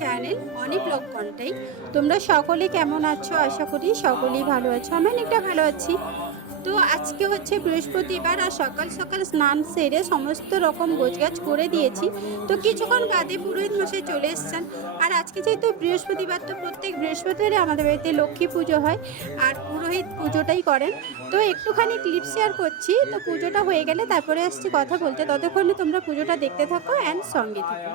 Channel অনেক blog content তোমরা সকলে কেমন আছো? আশা করি সকলেই ভালো আছো। আমি অনেকটা ভালো আছি। তো আজকে হচ্ছে বৃহস্পতিবার আর সকাল সকাল স্নান সেরে সমস্ত রকম গোছগাছ করে দিয়েছি। তো কিছুক্ষণ বাদে পুরোহিত মশাই চলে এসছেন। আর আজকে যেহেতু বৃহস্পতিবার, তো প্রত্যেক বৃহস্পতিবারে আমাদের বাড়িতে লক্ষ্মী পুজো হয় আর পুরোহিত পুজোটাই করেন। তো একটুখানি ক্লিপ শেয়ার করছি। তো পুজোটা হয়ে গেলে তারপরে আসছি কথা বলতে। ততক্ষণে তোমরা পুজোটা দেখতে থাকো অ্যান্ড সঙ্গে থাকো।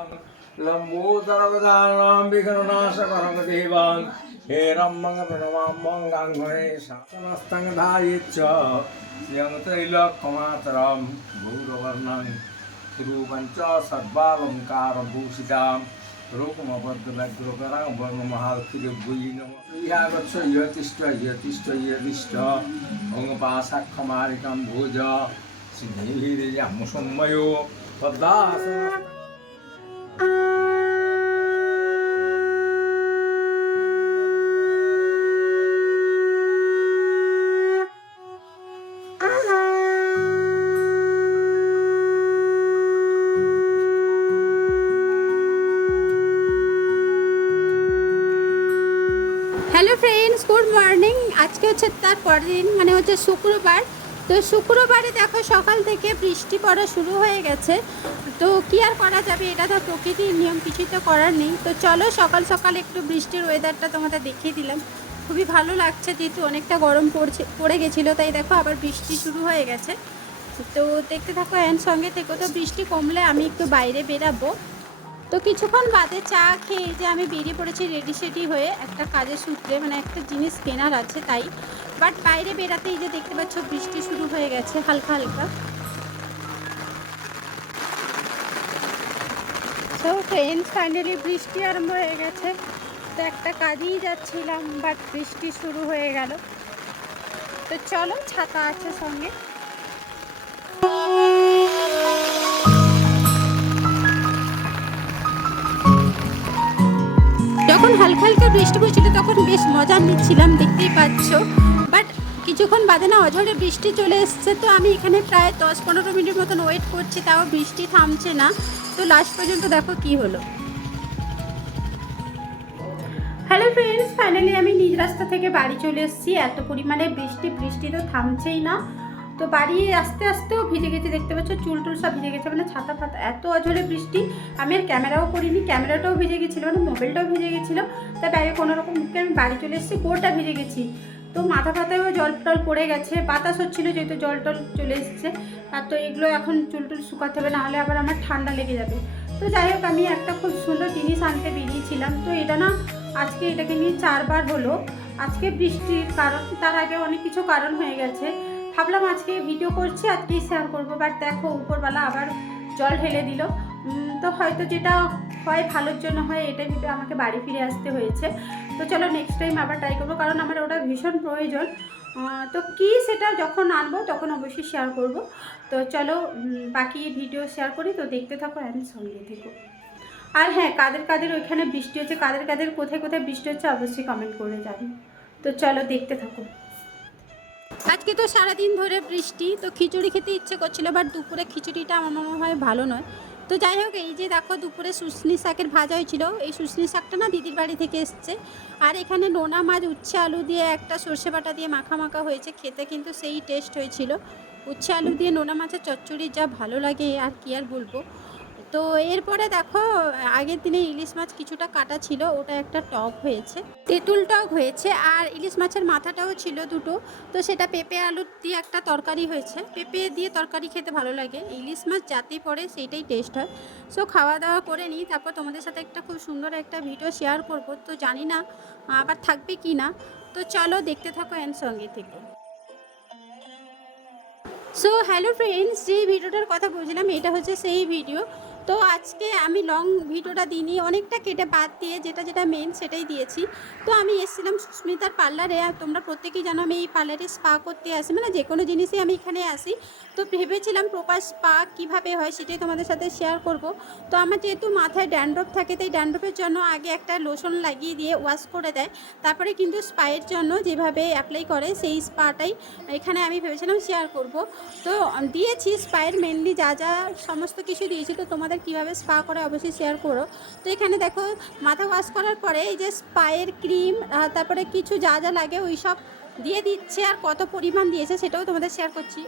হে রম্মং প্রণমাম্যং গাঙ্গয়ে শাসনস্তং ধারিচ্ছ ইয়ং ত্রৈলোক্যমাতরম গৌরবর্ণং রূপঞ্চ সর্বালঙ্কারম ভূষিতাম রূপমবদ্ধব্যগ্রকরাং বর্ণমহালক্ষিরে বই নম ইয়াগচ্ছ ইয়তিষ্ঠ মর্নিং আজকে হচ্ছে তার পরের দিন মানে হচ্ছে শুক্রবার। তো শুক্রবারে দেখো সকাল থেকে বৃষ্টি পড়া শুরু হয়ে গেছে। তো কি আর করা যাবে? এটা তো প্রকৃতির নিয়ম কিছুই তো করার নেই। তো চলো সকাল সকাল একটু বৃষ্টির ওয়েদারটা তোমাদের দেখিয়ে দিলাম। খুবই ভালো লাগছে, যেহেতু অনেকটা গরম পড়ছে, পড়ে গেছিল, তাই দেখো আবার বৃষ্টি শুরু হয়ে গেছে। তো দেখতে থাকো, অ্যান্ড সঙ্গে থেকে। তো বৃষ্টি কমলে আমি একটু বাইরে বেরাবো। তো কিছুক্ষণ বাদে চা খেয়ে যে আমি বেরিয়ে পড়েছি রেডি সেডি হয়ে একটা কাজের সূত্রে মানে একটা জিনিস কেনার আছে তাই। বাট বাইরে বেরাতেই যে দেখতে পাচ্ছ বৃষ্টি শুরু হয়ে গেছে, হালকা হালকা। তো ফ্রেন্ডস ফাইনালি বৃষ্টি আরম্ভ হয়ে গেছে। তো একটা কাজেই যাচ্ছিলাম বাট বৃষ্টি শুরু হয়ে গেল। তো চলো, ছাতা আছে সঙ্গে। হালকা হালকা বৃষ্টি পড়ছিল, তখন বেশ মজা নিচ্ছিলাম, দেখতেই পাচ্ছ। বাট কিছুক্ষণ বাদে না অঝরে বৃষ্টি চলে এসছে, তো আমি এখানে প্রায় দশ পনেরো মিনিট মতন ওয়েট করছি, তাও বৃষ্টি থামছে না। তো লাস্ট পর্যন্ত দেখো কি হলো। হ্যালো ফ্রেন্ডস ফাইনালি আমি নিজ রাস্তা থেকে বাড়ি চলে এসেছি। এত পরিমাণে বৃষ্টি বৃষ্টি তো থামছেই না। তো বাড়ি আস্তে আস্তেও ভিজে গেছে, দেখতে পাচ্ছ চুল টুল সব ভিজে গেছে মানে ছাতা ফাতা, এত অঝরে বৃষ্টি। আমি আর ক্যামেরাও করিনি, ক্যামেরাটাও ভিজে গেছিল মানে মোবাইলটাও ভিজে গেছিল। তাই ব্যাগে কোনো রকম মুখে আমি বাড়ি চলে এসেছি, গোটা ভিজে গেছি। তো মাথা ফাতায়ও জল টল পড়ে গেছে, বাতাস হচ্ছিল যেহেতু জল টল চলে এসছে। আর তো এগুলো এখন চুল টুল শুকাতে হবে, নাহলে আবার আমার ঠান্ডা লেগে যাবে। তো যাই হোক, আমি একটা খুব সুন্দর জিনিস আনতে বেরিয়েছিলাম। তো এটা না, আজকে এটাকে নিয়ে চারবার হলো। আজকে বৃষ্টির কারণ, তার আগে অনেক কিছু কারণ হয়ে গেছে। ভাবলাম আজকে ভিডিও করছি, আজকেই শেয়ার করব বাট দেখো উপরবেলা আবার জল ঢেলে দিল। তো হয়তো যেটা হয় ভালোর জন্য হয় এটা ভেবে আমাকে বাড়ি ফিরে আসতে হয়েছে। তো চলো নেক্সট টাইম আবার ট্রাই করব, কারণ আমার ওটা ভীষণ প্রয়োজন। তো কি সেটা যখন আনব, তখন অবশ্যই শেয়ার করব। তো চলো বাকি ভিডিও শেয়ার করি, তো দেখতে থাকো অ্যান্ড সঙ্গে থেকো। আর হ্যাঁ কাদের কাদের ওইখানে বৃষ্টি হচ্ছে, কাদের কাদের কোথায় কোথায় বৃষ্টি হচ্ছে, অবশ্যই কমেন্ট করে যাবেন তো চলো দেখতে থাকো। আজকে তো সারাদিন ধরে বৃষ্টি, তো খিচুড়ি খেতে ইচ্ছে করছিল বাট দুপুরে খিচুড়িটা আমার মনে হয় ভালো নয়। তো যাই হোক, এই যে দেখো দুপুরে শুশনি শাকের ভাজা হয়েছিল। এই শুশনি শাকটা না দিদির বাড়ি থেকে এসছে। আর এখানে নোনা মাছ, উচ্ছে আলু দিয়ে একটা সর্ষে বাটা দিয়ে মাখা মাখা হয়েছে। খেতে কিন্তু সেই টেস্ট হয়েছিল। উচ্ছে আলু দিয়ে নোনা মাছের চচ্চড়ি যা ভালো লাগে, আর কি আর বলব? তো এরপরে দেখো, আগের দিনে ইলিশ মাছ কিছুটা কাটা ছিল, ওটা একটা টক হয়েছে, তেঁতুল টক হয়েছে, আর ইলিশ মাছের মাথাটাও ছিল দুটো, তো সেটা পেঁপে, আলু দিয়ে একটা তরকারি হয়েছে। পেঁপে দিয়ে তরকারি খেতে ভালো লাগে, ইলিশ মাছ যাতেই পড়ে সেইটাই টেস্ট হয়। সো খাওয়া দাওয়া করে নিই, তারপর তোমাদের সাথে একটা খুব সুন্দর একটা ভিডিও শেয়ার করব, তো জানি না, আবার থাকবে কি না। তো চলো দেখতে থাকো এর সঙ্গে থেকে। সো হ্যালো ফ্রেন্ডস যে ভিডিওটার কথা বলছিলাম, এটা হচ্ছে সেই ভিডিও তো আজকে আমি লং ভিডিওটা দিইনি, অনেকটা কেটে বাদ দিয়ে যেটা যেটা মেন সেটাই দিয়েছি। তো আমি এসেছিলাম সুস্মিতার পার্লারে আর তোমরা প্রত্যেকেই জানো আমি এই পার্লারে স্পা করতে আসি মানে যে কোনো জিনিসই আমি এখানে আসি। তো ভেবেছিলাম প্রপার স্পা কীভাবে হয় সেটাই তোমাদের সাথে শেয়ার করব। তো আমার যেহেতু মাথায় ড্যান্ড্রফ থাকে, তাই ড্যান্ড্রফের জন্য আগে একটা লোশন লাগিয়ে দিয়ে ওয়াশ করে দেয়। তারপরে কিন্তু স্পায়ের জন্য যেভাবে অ্যাপ্লাই করে, সেই স্পাটাই এখানে আমি ভেবেছিলাম শেয়ার করব। তো দিয়েছি স্পায়ের মেনলি যা যা সমস্ত কিছু দিয়েছি, তো তোমাদের কীভাবে স্পা করে অবশ্যই শেয়ার করো। তো এখানে দেখো, মাথা ওয়াশ করার পরে এই যে স্পায়ের ক্রিম তারপরে কিছু যা যা লাগে ওই সব দিয়ে দিচ্ছে আর কত পরিমাণ দিয়েছে সেটাও তোমাদের শেয়ার করছি।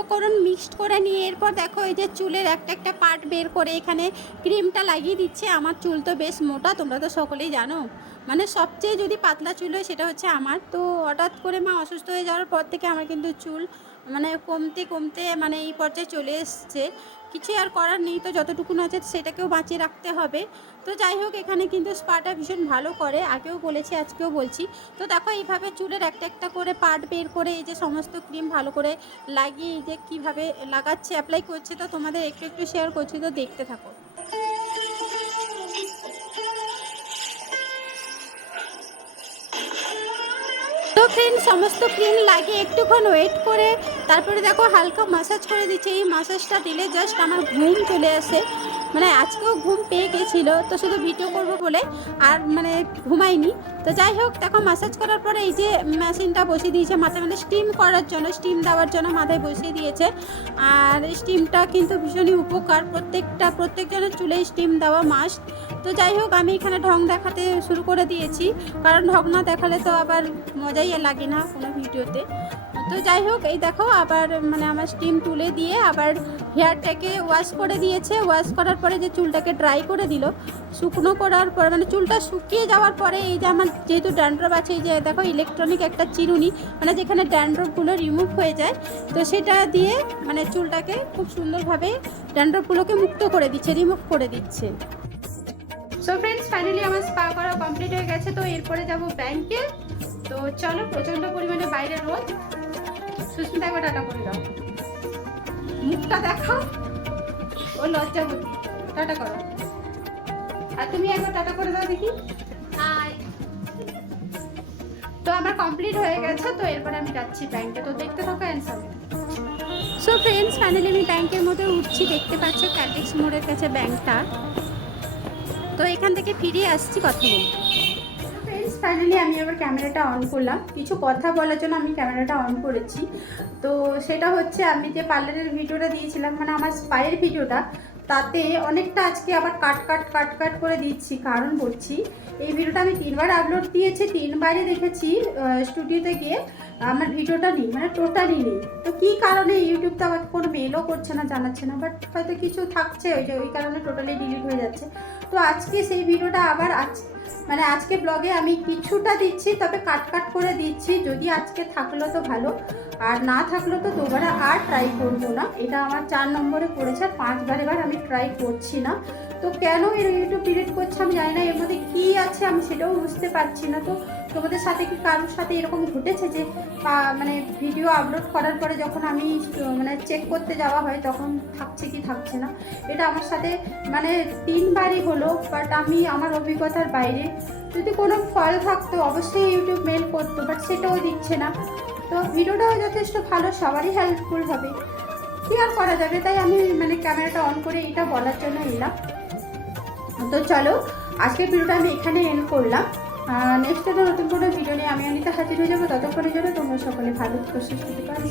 উপকরণ মিক্সড করে নিয়ে এরপর দেখো এই যে চুলের একটা একটা পার্ট বের করে এখানে ক্রিমটা লাগিয়ে দিচ্ছে। আমার চুল তো বেশ মোটা, তোমরা তো সকলেই জানো। মানে সবচেয়ে যদি পাতলা চুল হয় সেটা হচ্ছে আমার। তো হঠাৎ করে মা অসুস্থ হয়ে যাওয়ার পর থেকে আমার কিন্তু চুল মানে কমতে কমতে মানে এই পর্যায়ে চলে এসছে। কিছু আর করার নেই, তো যতটুকুন আছে সেটাকেও বাঁচিয়ে রাখতে হবে। তো যাই হোক, এখানে কিন্তু স্পাটা ভীষণ ভালো করে, আগেও বলেছি, আজকেও বলছি। তো দেখো, এইভাবে চুলের একটা একটা করে পার্ট বের করে, এই যে সমস্ত ক্রিম ভালো করে লাগিয়ে, এই যে কীভাবে লাগাচ্ছে অ্যাপ্লাই করছে, তো তোমাদের একটু একটু শেয়ার করছি, তো দেখতে থাকো। তো ফ্রেন্ড সমস্ত ক্রিম লাগিয়ে একটুক্ষণ ওয়েট করে তারপরে দেখো হালকা মাসাজ করে দিচ্ছে। এই মাসাজটা দিলে জাস্ট আমার ঘুম চলে আসে। মানে আজকেও ঘুম পেয়ে গেছিল, তো শুধু ভিডিও করব বলে আর মানে ঘুমাইনি। তো যাই হোক, দেখো মাসাজ করার পরে এই যে মেশিনটা বসিয়ে দিয়েছে মাথায় মানে স্টিম করার জন্য স্টিম দেওয়ার জন্য মাথায় বসিয়ে দিয়েছে। আর স্টিমটা কিন্তু ভীষণই উপকার, প্রত্যেকটা, প্রত্যেকজনের চুলে স্টিম দেওয়া মাস্ট তো যাই হোক, আমি এখানে ঢং দেখাতে শুরু করে দিয়েছি। কারণ ঢং না দেখালে তো আবার মজাই লাগে না কোনো ভিডিওতে। তো যাই হোক, এই দেখো আবার মানে আমার স্টিম তুলে দিয়ে আবার হেয়ারটাকে ওয়াশ করে দিয়েছে। ওয়াশ করার পরে যে চুলটাকে ড্রাই করে দিল, শুকনো করার পরে মানে চুলটা শুকিয়ে যাওয়ার পরে এই যে আমার যেহেতু ড্যান্ড্রফ আছে, এই যে দেখো ইলেকট্রনিক একটা চিরুনি মানে যেখানে ড্যান্ড্রফগুলো রিমুভ হয়ে যায়, তো সেটা দিয়ে মানে চুলটাকে খুব সুন্দরভাবে ড্যান্ড্রফগুলোকে মুক্ত করে দিচ্ছে রিমুভ করে দিচ্ছে। সো ফ্রেন্ডস ফাইনালি আমার স্পা করা কমপ্লিট হয়ে গেছে, তো এরপরে যাব ব্যাংকে তো চলো, প্রচণ্ড পরিমাণে বাইরে রোদ। সুস্মিতা একবার টাটা করে দাও। মুখটা দেখো। ও লজ্জাবতী টাটা করো। আর তুমি একবার টাটা করে দাও দেখি। হাই। তো আমার কমপ্লিট হয়ে গেছে তো এরপরে আমি যাচ্ছি ব্যাংকে তো দেখতে থাকো অ্যান্সার সো ফ্রেন্ডস ফাইনালি আমি ব্যাংকের মধ্যে উঠছি দেখতে পাচ্ছ ক্যাটেক্স মোড়ের কাছে ব্যাংকটা তো এখান থেকে ফিরে আসছি কথা বলতে। ফাইনালি আমি আবার ক্যামেরাটা অন করলাম। কিছু কথা বলার জন্য আমি ক্যামেরাটা অন করেছি। তো সেটা হচ্ছে আমি যে পার্লারের ভিডিওটা দিয়েছিলাম মানে আমার স্পায়ের ভিডিওটা তাতে অনেকটা আজকে আবার কাট কাট কাট কাট করে দিচ্ছি, কারণ বলছি, এই ভিডিওটা আমি তিনবার আপলোড দিয়েছি, তিনবারই দেখেছি স্টুডিওতে গিয়ে আমার ভিডিওটা নেই মানে টোটালি নেই। তো কী কারণে ইউটিউব তো আমাকে কোনো মেলও করছে না, জানাচ্ছে না বাট হয়তো কিছু থাকছে, ওই যে ওই কারণে টোটালি ডিলিট হয়ে যাচ্ছে। তো আজকে সেই ভিডিওটা আবার আজ মানে আজকে ব্লগে আমি কিছুটা দিচ্ছি, তবে কাট কাট করে দিচ্ছি। যদি আজকে থাকল তো ভালো। আর না থাকল তো দুবারে আর ট্রাই করব না। এটা আমার চার নম্বরে পড়েছে, আর পাঁচবার এবার আমি ট্রাই করছি না। তো কেন এর ইউটিউব ডিলিট করছে আমি জানি না, এর মধ্যে কী আছে আমি সেটাও বুঝতে পারছি না। তো তোমাদের সাথে কি কারোর সাথে এরকম ঘটেছে যে মানে ভিডিও আপলোড করার পরে যখন আমি মানে চেক করতে যাওয়া হয় তখন থাকছে কি থাকছে না? এটা আমার সাথে মানে তিনবারই হলো বাট আমি আমার অভিজ্ঞতার বাইরে যদি কোনো ফল থাকতো অবশ্যই ইউটিউব মেল করতো বাট সেটাও দিচ্ছে না। তো ভিডিওটাও যথেষ্ট ভালো, সবারই হেল্পফুল হবে। কি আর করা যাবে? তাই আমি মানে ক্যামেরাটা অন করে এটা বলার জন্য এলাম। তো চলো, আজকের ভিডিওটা আমি এখানে এন্ড করলাম। নেক্সট একটা নতুন কোনো ভিডিও নিয়ে আমি অনিতা হাজির হয়ে যাব। ততক্ষণের জন্য তোমরা সকলে ভালো থেকো, সুস্থ থেকো আমি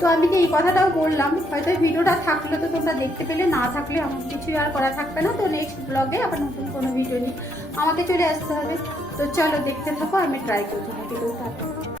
তো আমি যে এই কথাটাও বললাম, হয়তো ভিডিওটা থাকলে তো তোমরা দেখতে পেলে, না থাকলে আমার কিছুই আর করা থাকবে না। তো নেক্সট ব্লগে আবার নতুন কোনো ভিডিও নিয়ে আমাকে চলে আসতে হবে। তো চলো দেখতে থাকো, আমি ট্রাই করতে থাকি তো